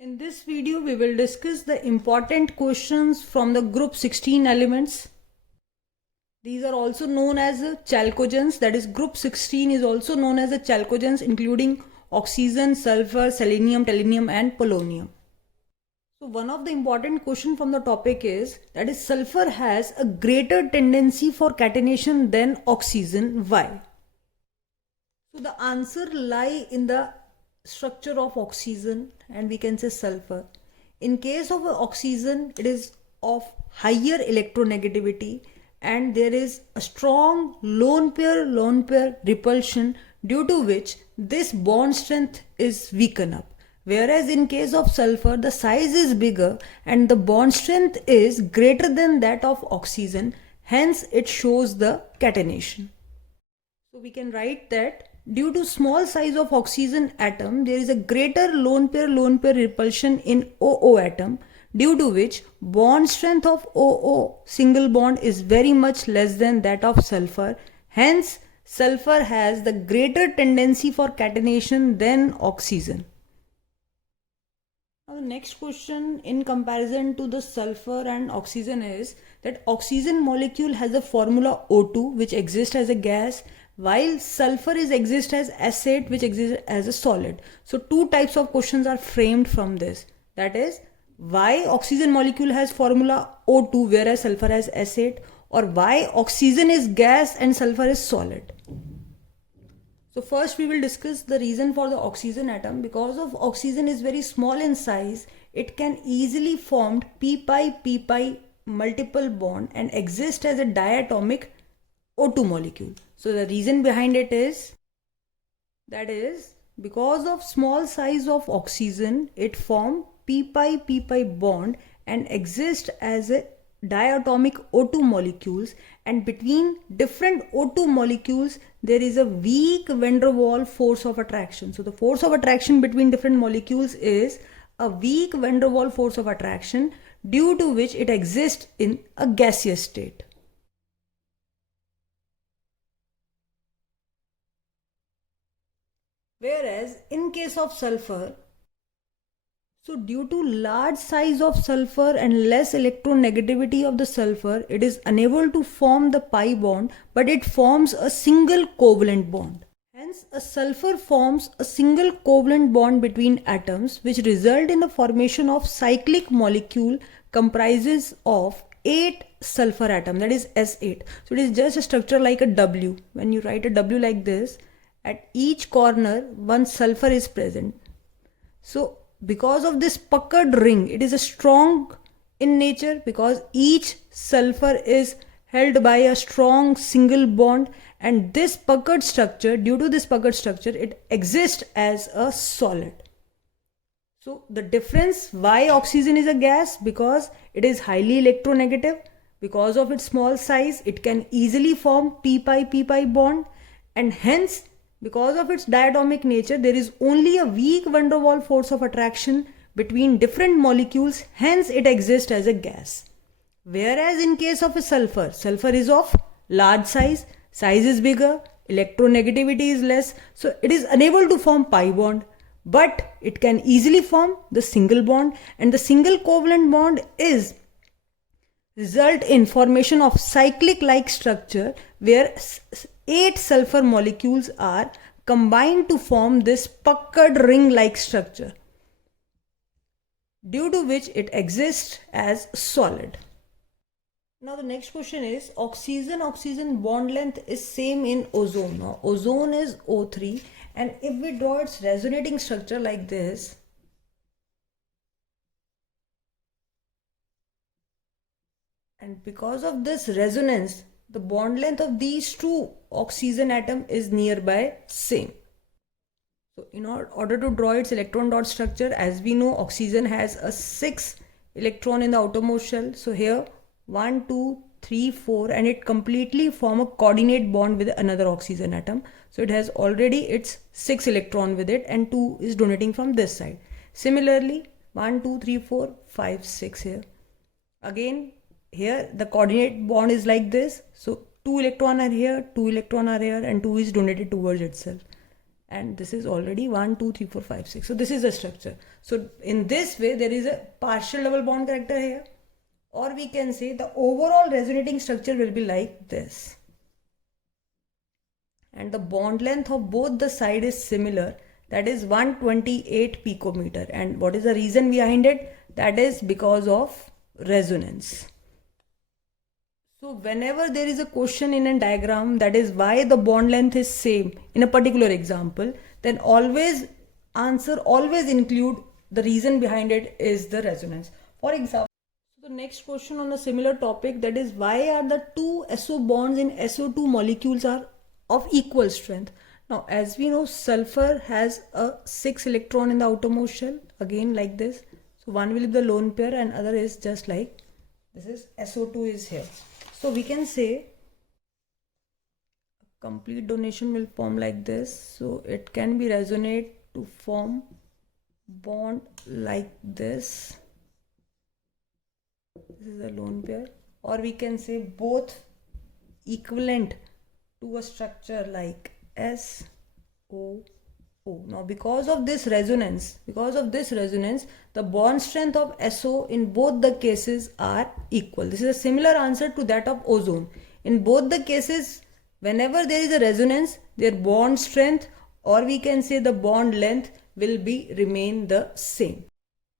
In this video, we will discuss the important questions from the group 16 elements. These are also known as chalcogens, that is group 16 is also known as the chalcogens, including oxygen, sulfur, selenium, tellurium and polonium. So one of the important question from the topic is that is sulfur has a greater tendency for catenation than oxygen. Why? So the answer lie in the structure of oxygen, and we can say sulfur. In case of oxygen, it is of higher electronegativity and there is a strong lone pair repulsion, due to which this bond strength is weakened up. Whereas in case of sulfur, the size is bigger and the bond strength is greater than that of oxygen, hence it shows the catenation. So we can write that due to small size of oxygen atom, there is a greater lone pair repulsion in OO atom, due to which bond strength of OO single bond is very much less than that of sulfur. Hence, sulfur has the greater tendency for catenation than oxygen. Now the next question in comparison to the sulfur and oxygen is that oxygen molecule has a formula O2 which exists as a gas, while sulfur exists as acid which exists as a solid. So two types of questions are framed from this. That is, why oxygen molecule has formula O2 whereas sulfur has acid, or why oxygen is gas and sulfur is solid. So first we will discuss the reason for the oxygen atom. Because of oxygen is very small in size, it can easily form p-pi multiple bond and exist as a diatomic O2 molecule. So the reason behind it is, that is, because of small size of oxygen, it form p-pi bond and exist as a diatomic O2 molecules, and between different O2 molecules there is a weak van der Waals force of attraction. So the force of attraction between different molecules is a weak van der Waals force of attraction, due to which it exists in a gaseous state. Whereas in case of sulfur, so due to large size of sulfur and less electronegativity of the sulfur, it is unable to form the pi bond, but it forms a single covalent bond. Hence, a sulfur forms a single covalent bond between atoms, which result in the formation of cyclic molecule comprises of 8 sulfur atom, that is S8. So it is just a structure like a W. When you write a W like this, at each corner one sulfur is present. So because of this puckered ring, it is a strong in nature because each sulfur is held by a strong single bond, and this puckered structure, due to this puckered structure, it exists as a solid. So the difference why oxygen is a gas, because it is highly electronegative. Because of its small size, it can easily form p-pi bond, and hence because of its diatomic nature, there is only a weak van der Waals force of attraction between different molecules, hence it exists as a gas. Whereas in case of a sulfur, sulfur is of large size is bigger, electronegativity is less, so it is unable to form pi bond, but it can easily form the single bond, and the single covalent bond is result in formation of cyclic like structure where 8 sulfur molecules are combined to form this puckered ring like structure, due to which it exists as solid. Now the next question is, oxygen bond length is same in ozone. Now ozone is O3, and if we draw its resonating structure like this, and because of this resonance, the bond length of these two oxygen atom is nearby same. So in order to draw its electron dot structure, as we know, oxygen has a 6 electron in the outermost shell. So here 1, 2, 3, 4, and it completely form a coordinate bond with another oxygen atom. So it has already its 6 electron with it, and 2 is donating from this side. Similarly, 1, 2, 3, 4, 5, 6 here. Again, here the coordinate bond is like this. So 2 electron are here, 2 electron are here, and 2 is donated towards itself. and this is already 1, 2, 3, 4, 5, 6. So this is the structure. So in this way, there is a partial double bond character here, or we can say the overall resonating structure will be like this. And the bond length of both the side is similar, that is 128 picometer. And what is the reason behind it? That is because of resonance. So whenever there is a question in a diagram that is why the bond length is same in a particular example, then always include the reason behind it is the resonance. For example, the next question on a similar topic, that is why are the two SO bonds in SO2 molecules are of equal strength. Now as we know, sulfur has a 6 electron in the outermost shell, again like this. So one will be the lone pair and other is just like this is SO2 is here. So we can say complete donation will form like this. So it can be resonate to form bond like this. This is a lone pair, or we can say both equivalent to a structure like SO. Now because of this resonance, the bond strength of SO in both the cases are equal. This is a similar answer to that of ozone. In both the cases, whenever there is a resonance, their bond strength, or we can say the bond length, will remain the same.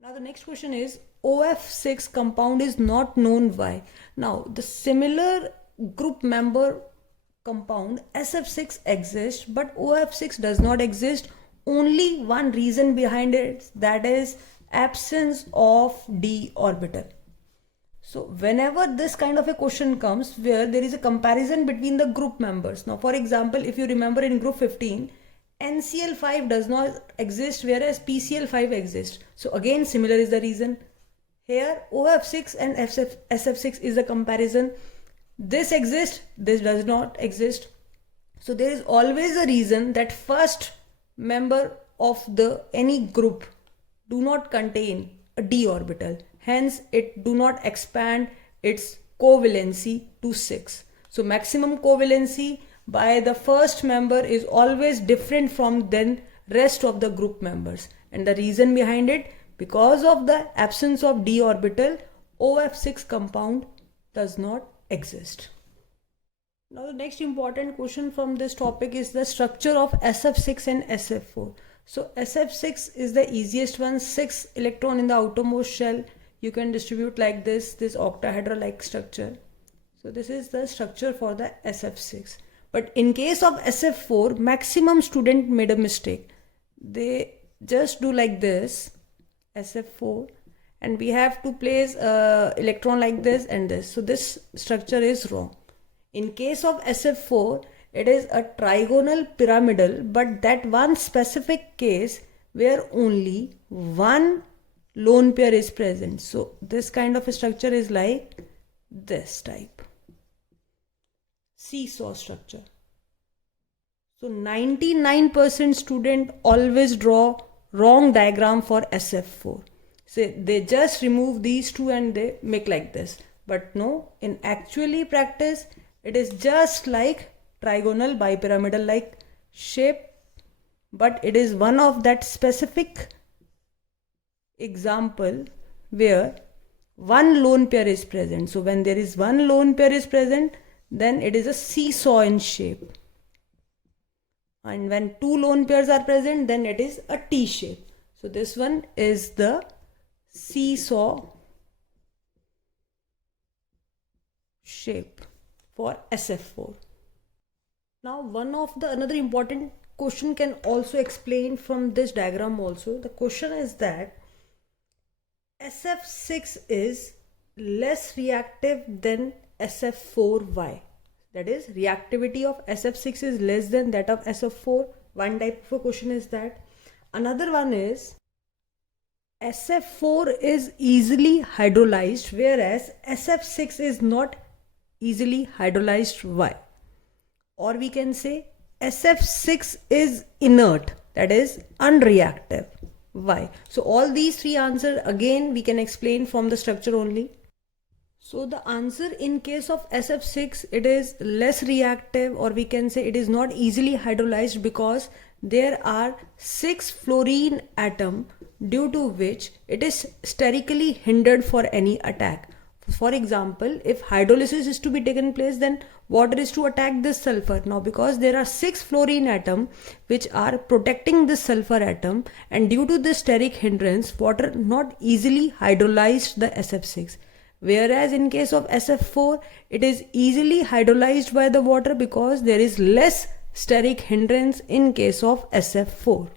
Now the next question is, OF6 compound is not known why. Now the similar group member compound SF6 exists, but OF6 does not exist. Only one reason behind it, that is absence of d orbital. So whenever this kind of a question comes where there is a comparison between the group members. Now for example, if you remember in group 15, NCl5 does not exist whereas PCl5 exists. So again similar is the reason. Here OF6 and SF6 is a comparison. This exists, this does not exist. So there is always a reason that first member of any group do not contain a d orbital. Hence it do not expand its covalency to 6. So maximum covalency by the first member is always different from then rest of the group members. And the reason behind it, because of the absence of d orbital, OF6 compound does not exist. Now the next important question from this topic is the structure of SF6 and SF4. So SF6 is the easiest one, 6 electron in the outermost shell. You can distribute like this octahedral-like structure. So this is the structure for the SF6. But in case of SF4, maximum student made a mistake. They just do like this, SF4, and we have to place electron like this and this. So this structure is wrong. In case of SF4, it is a trigonal pyramidal, but that one specific case where only one lone pair is present. So this kind of a structure is like this type, seesaw structure. So 99% student always draw wrong diagram for SF4. So they just remove these two and they make like this. But no, in actually practice, it is just like trigonal bipyramidal like shape, but it is one of that specific example where one lone pair is present. So when there is one lone pair is present, then it is a seesaw in shape. And when two lone pairs are present, then it is a T shape. So this one is the seesaw shape for SF4. Now another important question can also explain from this diagram also. The question is that SF6 is less reactive than SF4. Why? That is, reactivity of SF6 is less than that of SF4. One type of question is that. Another one is SF4 is easily hydrolyzed whereas SF6 is not easily hydrolyzed. Why? Or we can say SF6 is inert, that is unreactive. Why? So all these three answers again we can explain from the structure only. So the answer in case of SF6, it is less reactive, or we can say it is not easily hydrolyzed because there are 6 fluorine atom, due to which it is sterically hindered for any attack. For example, if hydrolysis is to be taken place, then water is to attack this sulfur. Now because there are 6 fluorine atom which are protecting this sulfur atom, and due to this steric hindrance, water not easily hydrolyzed the SF6. Whereas in case of SF4, it is easily hydrolyzed by the water because there is less steric hindrance in case of SF4.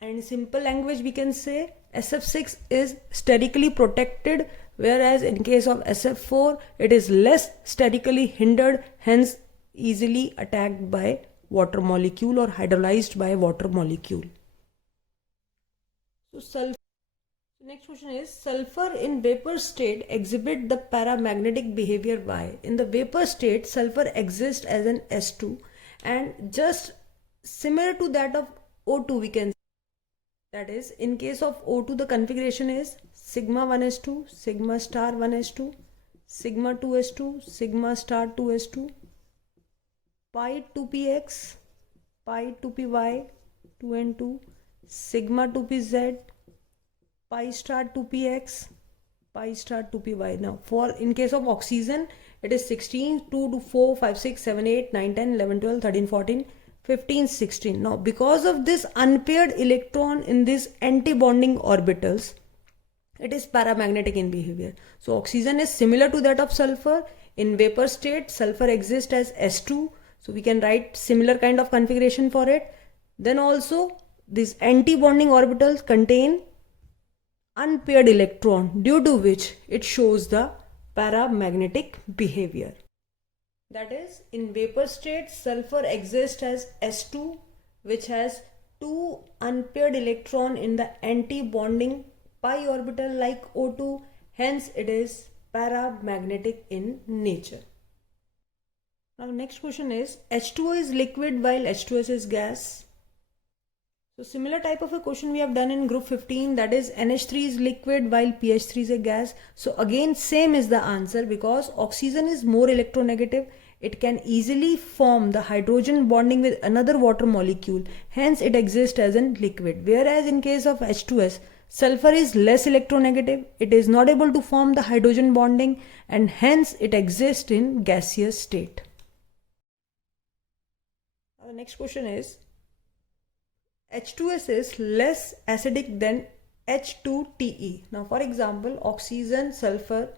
And in simple language, we can say SF6 is sterically protected, whereas in case of SF4, it is less sterically hindered, hence easily attacked by water molecule or hydrolyzed by water molecule. So next question is, sulfur in vapor state exhibit the paramagnetic behavior. Why? In the vapor state, sulfur exists as an S2, and just similar to that of O2, we can say. That is, in case of O2, the configuration is sigma 1s2, sigma star 1s2, sigma 2s2, sigma star 2s2, pi 2px, pi 2py, 2n2, sigma 2pz, pi star 2px, pi star 2py. Now for in case of oxygen, it is 16, 2 to 4, 5, 6, 7, 8, 9, 10, 11, 12, 13, 14, 15, 16. Now because of this unpaired electron in these anti-bonding orbitals, it is paramagnetic in behavior. So oxygen is similar to that of sulfur. In vapor state, sulfur exists as S2. So we can write similar kind of configuration for it. Then also these anti-bonding orbitals contain unpaired electron, due to which it shows the paramagnetic behavior. That is, in vapor state, sulfur exists as S2, which has 2 unpaired electron in the anti-bonding pi orbital like O2, hence it is paramagnetic in nature. Now next question is, H2O is liquid while H2S is gas. So similar type of a question we have done in group 15, that is NH3 is liquid while PH3 is a gas. So again same is the answer, because oxygen is more electronegative. It can easily form the hydrogen bonding with another water molecule, hence it exists as a liquid. Whereas in case of H2S, sulfur is less electronegative. It is not able to form the hydrogen bonding, and hence it exists in gaseous state. Our next question is, H2S is less acidic than H2TE. Now for example, oxygen, sulfur,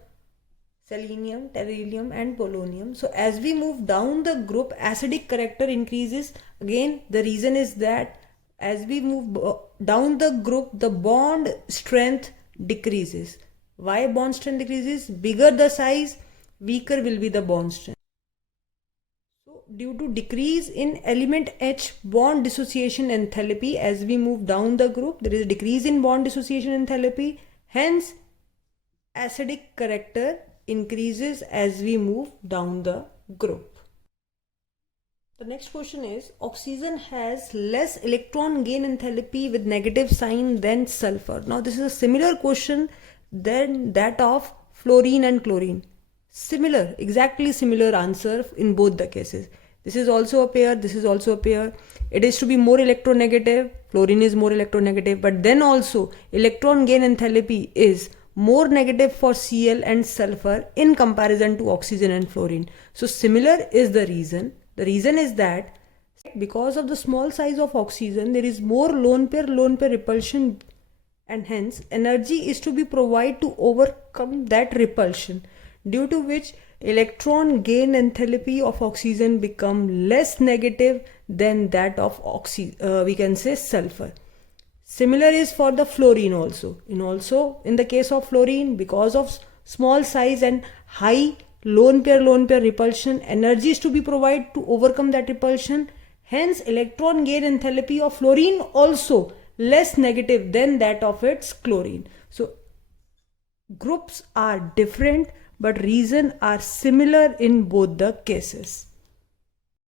selenium, tellurium and polonium. So as we move down the group, acidic character increases. Again, the reason is that as we move down the group, the bond strength decreases. Why bond strength decreases? Bigger the size, weaker will be the bond strength. Due to decrease in element H bond dissociation enthalpy, as we move down the group, there is a decrease in bond dissociation enthalpy, hence acidic character increases as we move down the group. The next question is, oxygen has less electron gain enthalpy with negative sign than sulfur. Now this is a similar question than that of fluorine and chlorine. Similar, exactly similar answer in both the cases. This is also a pair, this is also a pair. It is to be more electronegative, fluorine is more electronegative, but then also electron gain enthalpy is more negative for Cl and sulfur in comparison to oxygen and fluorine. So similar is the reason. The reason is that because of the small size of oxygen, there is more lone pair repulsion, and hence energy is to be provided to overcome that repulsion, due to which electron gain enthalpy of oxygen become less negative than that of we can say sulfur. Similar is for the fluorine also. In the case of fluorine, because of small size and high lone pair repulsion, energy is to be provided to overcome that repulsion. Hence electron gain enthalpy of fluorine also less negative than that of its chlorine. So groups are different, but reason are similar in both the cases.